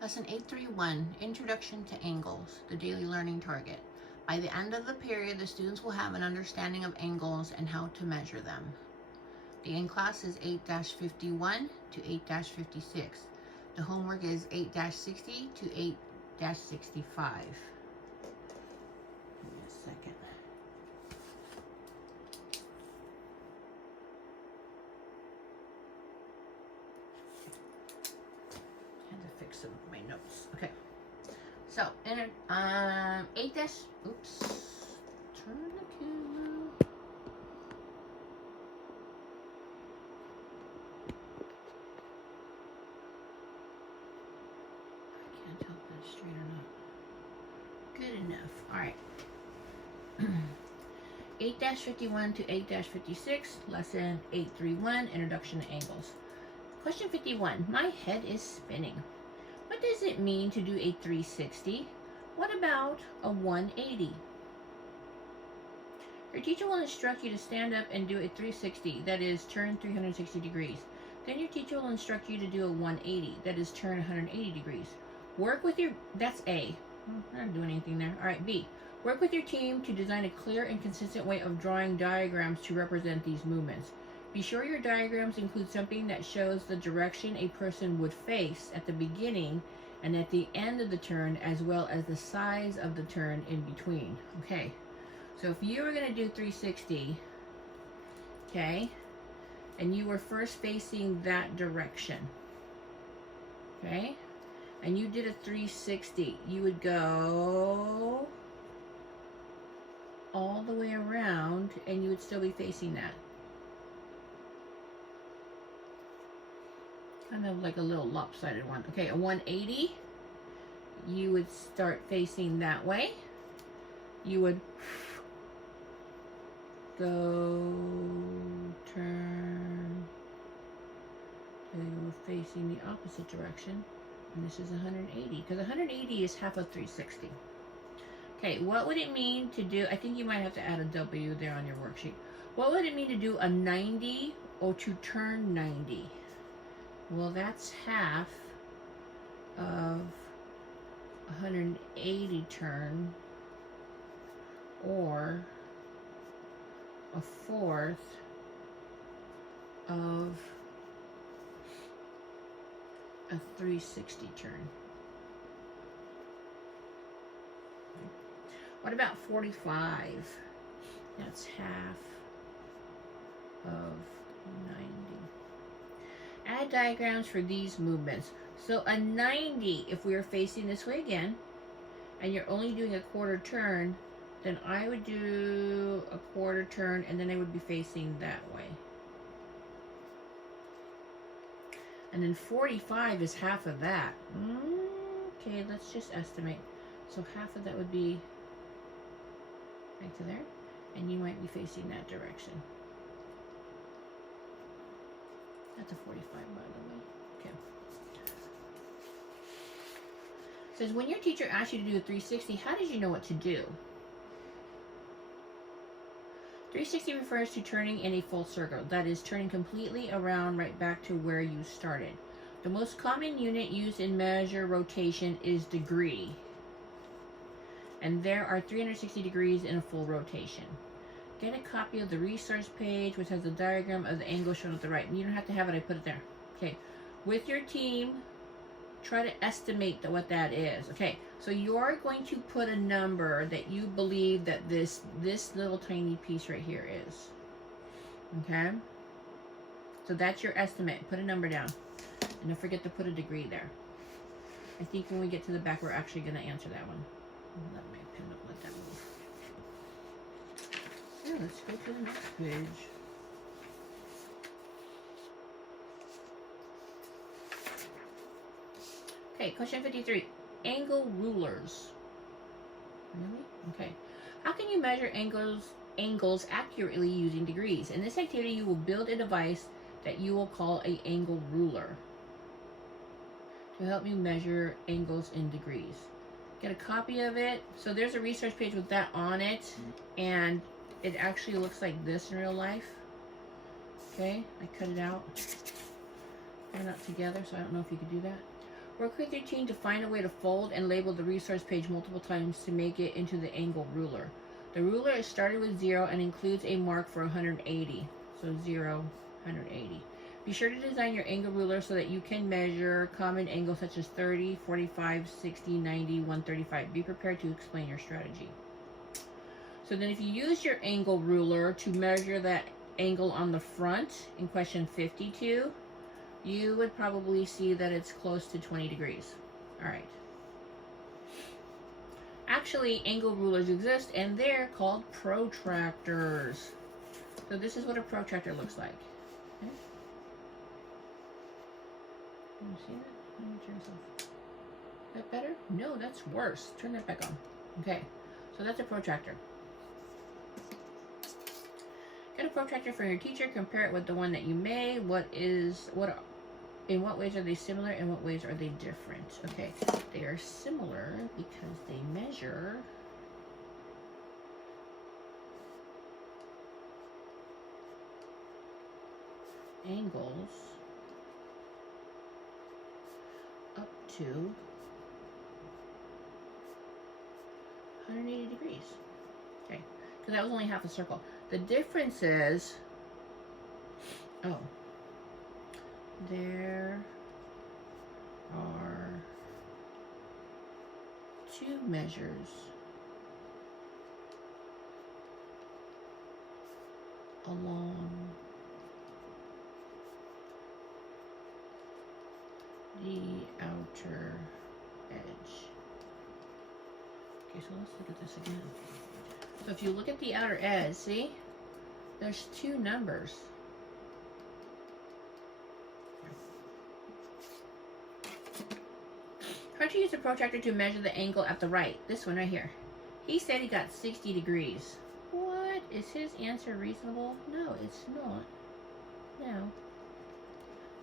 Lesson 831, Introduction to Angles, the daily learning target. By the end of the period, the students will have an understanding of angles and how to measure them. The end class is 8-51 to 8-56. The homework is 8-60 to 8-65. Give me a second. Fix some of my notes. Okay. So, in 8 dash, oops, turn the camera. I can't tell if that's straight or not. Good enough. All right. 8-51 to 8-56, lesson 831, Introduction to Angles. Question 51, my head is spinning. What does it mean to do a 360? What about a 180? Your teacher will instruct you to stand up and do a 360, that is, turn 360 degrees. Then your teacher will instruct you to do a 180, that is, turn 180 degrees. Work with your, that's A. I'm not doing anything there. All right, B. Work with your team to design a clear and consistent way of drawing diagrams to represent these movements. Be sure your diagrams include something that shows the direction a person would face at the beginning and at the end of the turn, as well as the size of the turn in between. Okay, so if you were going to do 360, okay, and you were first facing that direction, okay, and you did a 360, you would go all the way around and you would still be facing that. Kind of like a little lopsided one. Okay, a 180, you would start facing that way. You would go, turn, so you're facing the opposite direction. And this is 180, because 180 is half of 360. Okay, what would it mean to do, I think you might have to add a W there on your worksheet. What would it mean to do a 90 or to turn 90? Well, that's half of 180 turn, or a fourth of a 360 turn. What about 45? That's half of 90. Add diagrams for these movements. So a 90, if we were facing this way again, and you're only doing a quarter turn, then I would do a quarter turn and then I would be facing that way. And then 45 is half of that. Okay, let's just estimate. So half of that would be right to there, and you might be facing that direction. That's a 45, by the way. Okay. It says, when your teacher asks you to do a 360, how did you know what to do? 360 refers to turning in a full circle. That is, turning completely around right back to where you started. The most common unit used in measure rotation is degree. And there are 360 degrees in a full rotation. Get a copy of the resource page, which has a diagram of the angle shown at the right. You don't have to have it, I put it there. Okay, with your team, try to estimate what that is. Okay, so you're going to put a number that you believe that this little tiny piece right here is. Okay, so that's your estimate. Put a number down, and don't forget to put a degree there. I think when we get to the back, we're actually going to answer that one. Let my pen up, let that move. Yeah, let's go to the next page. Okay, question 53. Angle rulers. Really? Okay. How can you measure angles accurately using degrees? In this activity, you will build a device that you will call an angle ruler to help you measure angles in degrees. Get a copy of it. So there's a research page with that on it, and it actually looks like this in real life. Okay, I cut it out. Put it up together, so I don't know if you could do that. Work with your team to find a way to fold and label the resource page multiple times to make it into the angle ruler. The ruler is started with 0 and includes a mark for 180. So 0, 180. Be sure to design your angle ruler so that you can measure common angles such as 30, 45, 60, 90, 135. Be prepared to explain your strategy. So then if you use your angle ruler to measure that angle on the front in question 52, you would probably see that it's close to 20 degrees. All right. Actually, angle rulers exist, and they're called protractors. So this is what a protractor looks like. Okay. Can you see that? Let me turn this off. Is that better? No, that's worse. Turn that back on. Okay. So that's a protractor. Get a protractor from your teacher. Compare it with the one that you made. In what ways are they similar? In what ways are they different? Okay, they are similar because they measure angles up to 180 degrees. Okay, because that was only half a circle. The difference is, there are two measures along the outer edge. Okay, so let's look at this again. So if you look at the outer edge, see? There's two numbers. How'd you use a protractor to measure the angle at the right? This one right here. He said he got 60 degrees. What? Is his answer reasonable? No, it's not. No.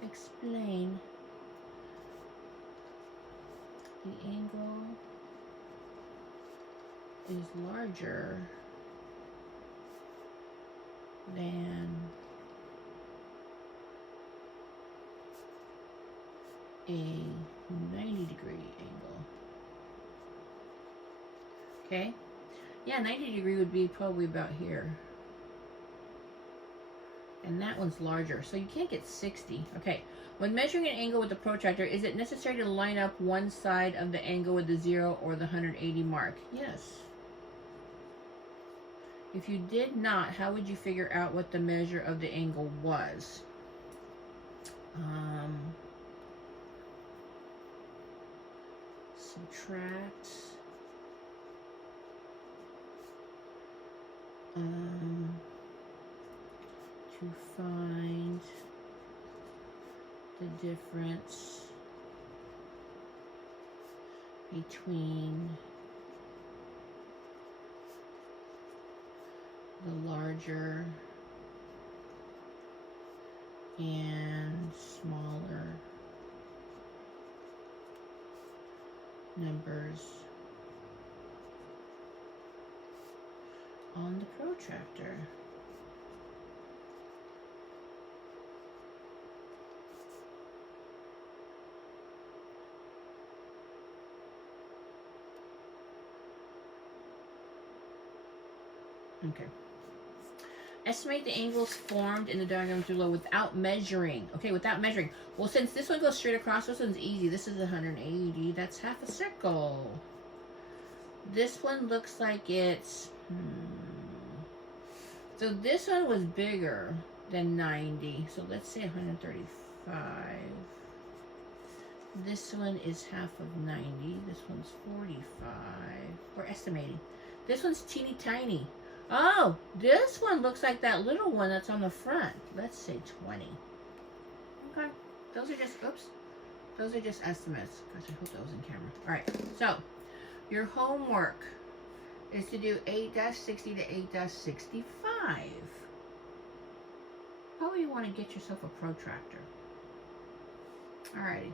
Explain. The angle is larger than a 90-degree angle. Okay? Yeah, 90 degree would be probably about here. And that one's larger, so you can't get 60. Okay, when measuring an angle with the protractor, is it necessary to line up one side of the angle with the 0 or the 180 mark? Yes. If you did not, how would you figure out what the measure of the angle was? Subtract to find the difference between the larger and smaller numbers on the protractor. Okay. Estimate the angles formed in the diagrams below without measuring. Okay, without measuring. Well, since this one goes straight across, this one's easy. This is 180. That's half a circle. This one looks like it's... So this one was bigger than 90. So let's say 135. This one is half of 90. This one's 45. We're estimating. This one's teeny tiny. Oh, this one looks like that little one that's on the front. Let's say 20. Okay. Those are just, oops. Those are just estimates. Gosh, I hope that was in camera. All right. So, your homework is to do 8-60 to 8-65. Probably you want to get yourself a protractor. Alrighty.